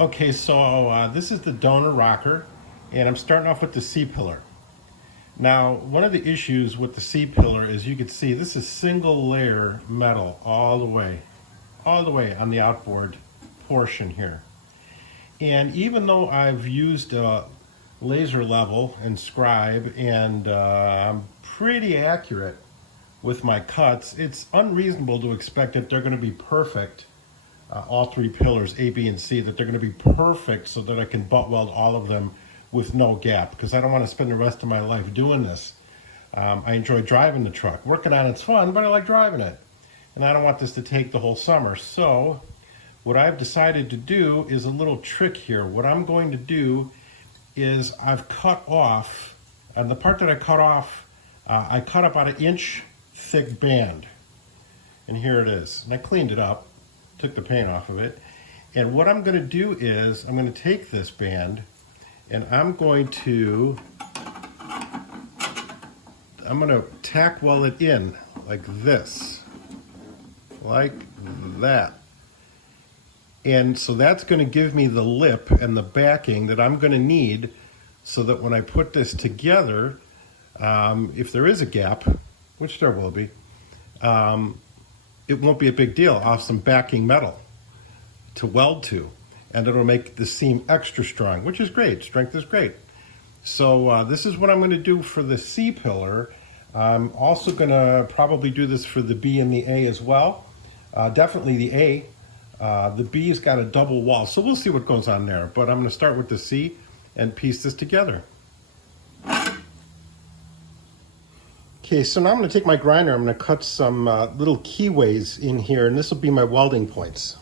Okay, so this is the donor rocker, and I'm starting off with the C-pillar. Now, one of the issues with the C-pillar is you can see this is single layer metal all the way on the outboard portion here. And even though I've used laser level and scribe and I'm pretty accurate with my cuts, it's unreasonable to expect that they're going to be perfect. All three pillars, A, B, and C, that they're going to be perfect so that I can butt weld all of them with no gap, because I don't want to spend the rest of my life doing this. I enjoy driving the truck. Working on it's fun, but I like driving it. And I don't want this to take the whole summer. So what I've decided to do is a little trick here. What I'm going to do is I've cut off, and the part that I cut off, I cut about an inch thick band. And here it is. And I cleaned it up, took the paint off of it. And what I'm going to do is I'm going to take this band and I'm going to tack weld it in like this, like that. And so that's going to give me the lip and the backing that I'm going to need so that when I put this together, if there is a gap, which there will be, it won't be a big deal. I'll have some backing metal to weld to, and it'll make the seam extra strong, which is great. Strength is great. So this is what I'm going to do for the C pillar. I'm also going to probably do this for the B and the A as well. Definitely the A. The B's got a double wall, so we'll see what goes on there. But I'm going to start with the C and piece this together. Okay, so now I'm going to take my grinder, I'm going to cut some little keyways in here, and this will be my welding points.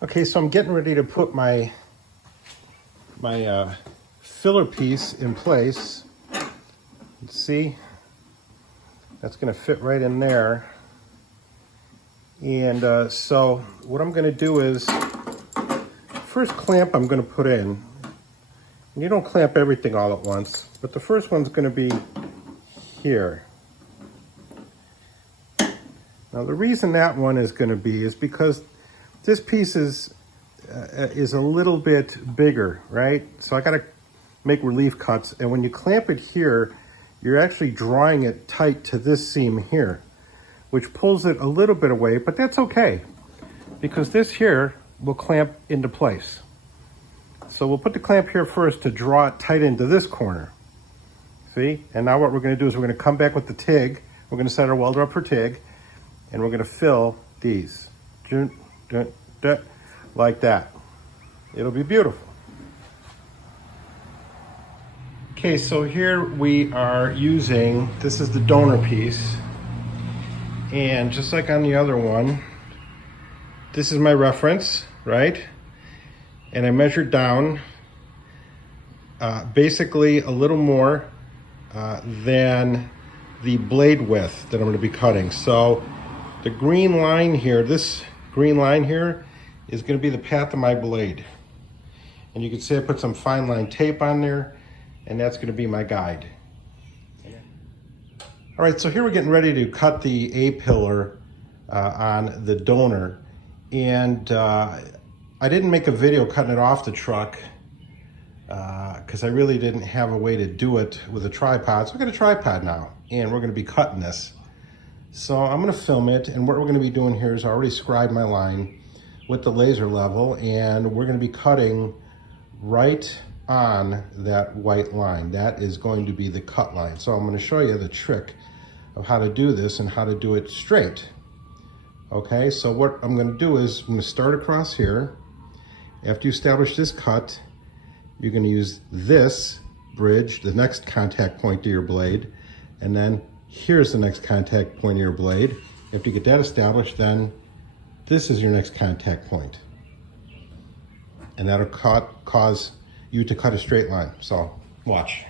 Okay, so I'm getting ready to put my filler piece in place. See, that's going to fit right in there. And so what I'm going to do is, first clamp I'm going to put in, and you don't clamp everything all at once, but the first one's going to be here. Now the reason that one is going to be is because this piece is a little bit bigger, right? So I got to make relief cuts, and when you clamp it here, you're actually drawing it tight to this seam here, which pulls it a little bit away, but that's okay, because this here will clamp into place. So we'll put the clamp here first to draw it tight into this corner. See? And now what we're going to do is we're going to come back with the TIG. We're going to set our welder up for TIG, and we're going to fill these. Like that. It'll be beautiful. Okay, so here we are using, this is the donor piece, and just like on the other one, this is my reference, right? And I measured down basically a little more than the blade width that I'm going to be cutting. So the green line here, this green line here, is going to be the path of my blade. And you can see I put some fine line tape on there, and that's going to be my guide. All right, so here we're getting ready to cut the A pillar on the donor. And I didn't make a video cutting it off the truck because I really didn't have a way to do it with a tripod. So I got a tripod now, and we're going to be cutting this. So I'm going to film it, and what we're going to be doing here is I already scribed my line with the laser level, and we're going to be cutting right on that white line. That is going to be the cut line. So I'm going to show you the trick of how to do this and how to do it straight. Okay, so what I'm going to do is I'm going to start across here. After you establish this cut, you're going to use this bridge, the next contact point to your blade, and then here's the next contact point of your blade. After you get that established, then this is your next contact point. And that'll cause you to cut a straight line. So watch.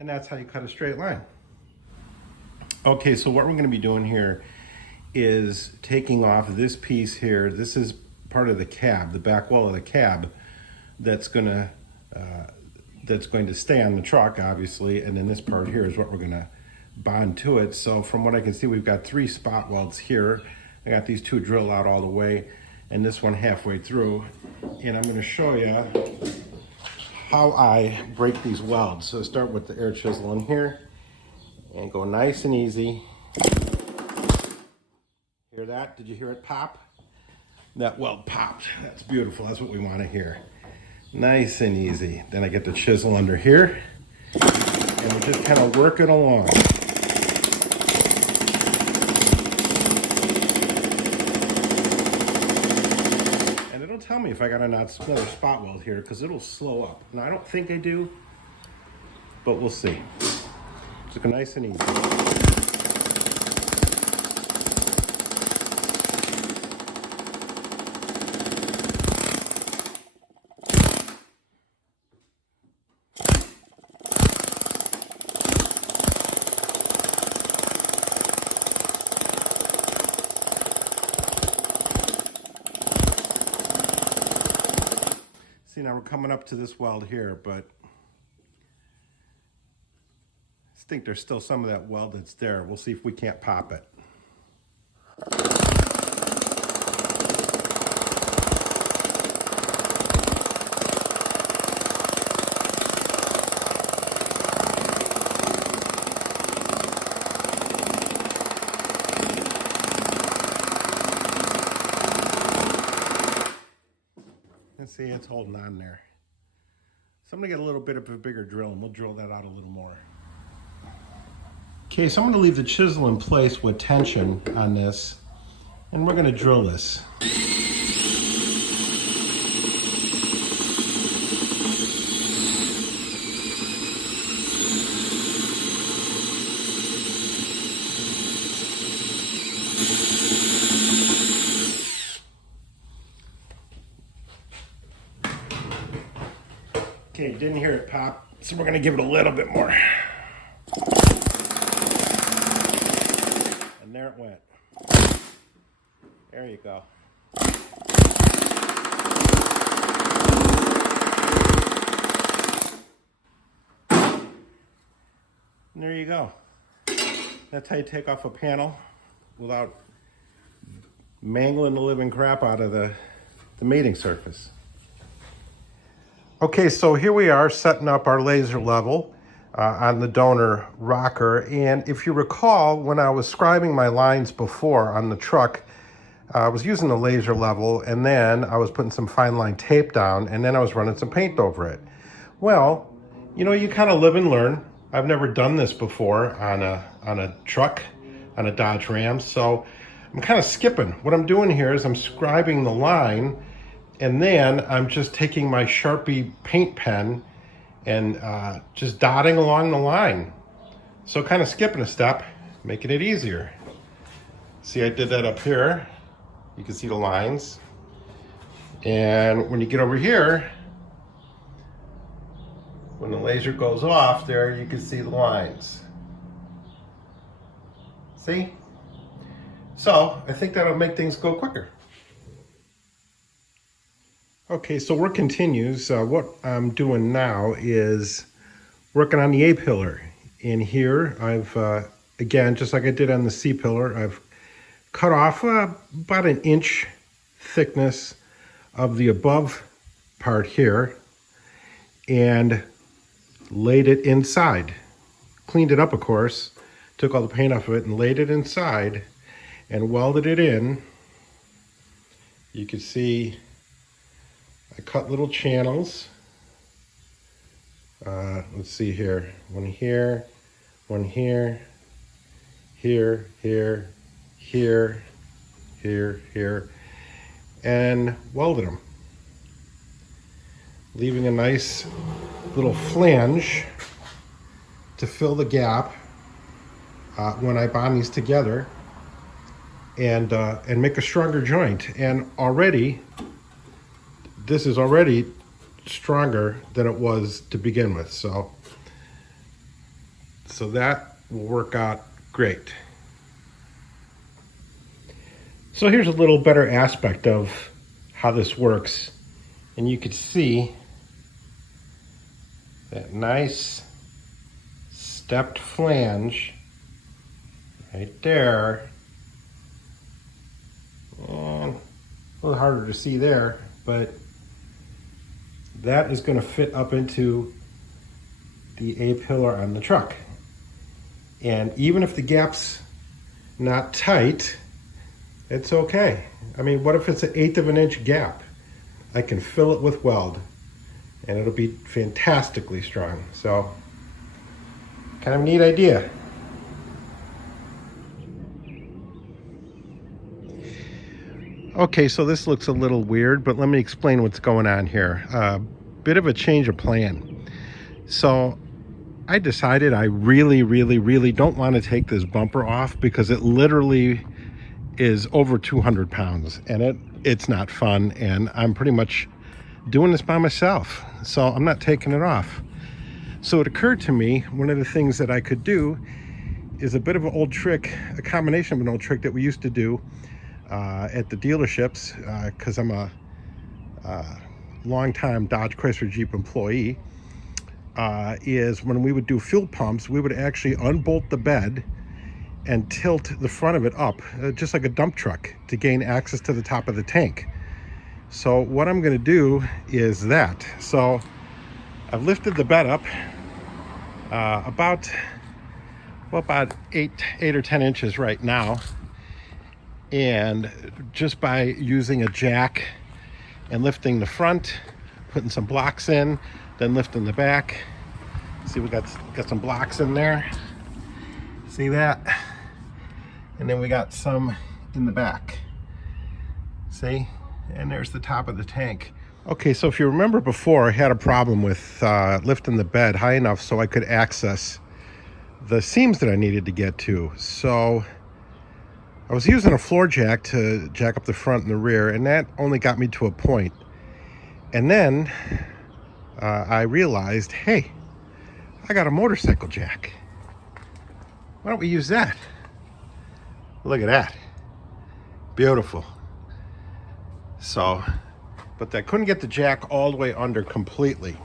And that's how you cut a straight line. Okay, so what we're going to be doing here is taking off this piece here. This is part of the cab, the back wall of the cab that's going to stay on the truck, obviously, and then this part here is what we're going to bond to it. So from what I can see, we've got 3 spot welds here. I got these 2 drilled out all the way and this one halfway through, and I'm going to show you how I break these welds. So start with the air chisel in here and go nice and easy. Hear that? Did you hear it pop? That weld popped. That's beautiful. That's what we want to hear. Nice and easy. Then I get the chisel under here and we just kind of work it along. Tell me if I got another spot weld here, because it'll slow up. Now I don't think I do, but we'll see. Just go nice and easy. See, now we're coming up to this weld here, but I think there's still some of that weld that's there. We'll see if we can't pop it. Let's see, it's holding on there. So I'm gonna get a little bit of a bigger drill and we'll drill that out a little more. Okay, so I'm gonna leave the chisel in place with tension on this and we're gonna drill this. Okay, didn't hear it pop, so we're gonna give it a little bit more. And there it went. There you go. And there you go. That's how you take off a panel without mangling the living crap out of the mating surface. Okay, so here we are setting up our laser level on the donor rocker. And if you recall, when I was scribing my lines before on the truck, I was using the laser level and then I was putting some fine line tape down and then I was running some paint over it. Well, you know, you kind of live and learn. I've never done this before on a truck, on a Dodge Ram. So I'm kind of skipping. What I'm doing here is I'm scribing the line, and then I'm just taking my Sharpie paint pen and just dotting along the line. So kind of skipping a step, making it easier. See, I did that up here. You can see the lines. And when you get over here, when the laser goes off there, you can see the lines. See? So I think that'll make things go quicker. Okay, so work continues. What I'm doing now is working on the A-pillar. In here, I've, again, just like I did on the C-pillar, I've cut off about an inch thickness of the above part here and laid it inside. Cleaned it up, of course, took all the paint off of it and laid it inside and welded it in. You can see I cut little channels. Let's see here. One here, one here, here, here, here, here, and welded them, leaving a nice little flange to fill the gap when I bond these together and make a stronger joint. And already, this is already stronger than it was to begin with. So that will work out great. So here's a little better aspect of how this works. And you can see that nice stepped flange right there. And a little harder to see there, but that is going to fit up into the A-pillar on the truck. And even if the gap's not tight, it's okay. I mean, what if it's an 1/8 of an inch gap? I can fill it with weld and it'll be fantastically strong. So, kind of a neat idea. Okay, so this looks a little weird, but let me explain what's going on here. Bit of a change of plan. So I decided I really don't want to take this bumper off because it literally is over 200 pounds and it's not fun, and I'm pretty much doing this by myself, so I'm not taking it off. So it occurred to me, one of the things that I could do is a bit of an old trick, a combination of an old trick that we used to do at the dealerships, because I'm a long-time Dodge Chrysler Jeep employee, is when we would do fuel pumps, we would actually unbolt the bed and tilt the front of it up, just like a dump truck, to gain access to the top of the tank. So what I'm going to do is that. So I've lifted the bed up about 8 or 10 inches right now, and just by using a jack and lifting the front, putting some blocks in, then lifting the back. See, we got some blocks in there. See that? And then we got some in the back. See? And there's the top of the tank. Okay, so if you remember before, I had a problem with lifting the bed high enough so I could access the seams that I needed to get to. So I was using a floor jack to jack up the front and the rear, and that only got me to a point. And then I realized, hey, I got a motorcycle jack. Why don't we use that? Look at that. Beautiful. So, but I couldn't get the jack all the way under completely.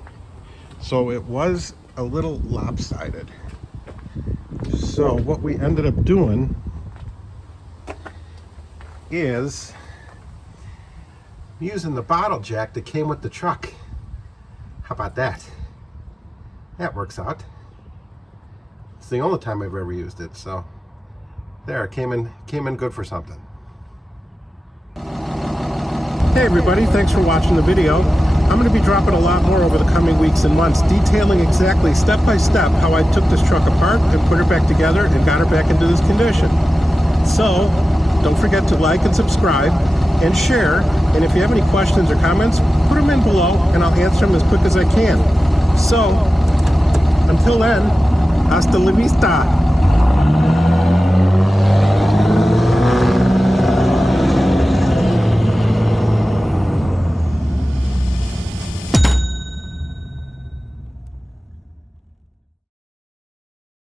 So it was a little lopsided. So what we ended up doing is using the bottle jack that came with the truck. How about that? That works out. It's the only time I've ever used it, so there, it came in good for something. Hey everybody, thanks for watching the video. I'm going to be dropping a lot more over the coming weeks and months, detailing exactly step by step how I took this truck apart and put her back together and got her back into this condition. So don't forget to like and subscribe and share, and if you have any questions or comments, put them in below and I'll answer them as quick as I can. So until then, hasta la vista.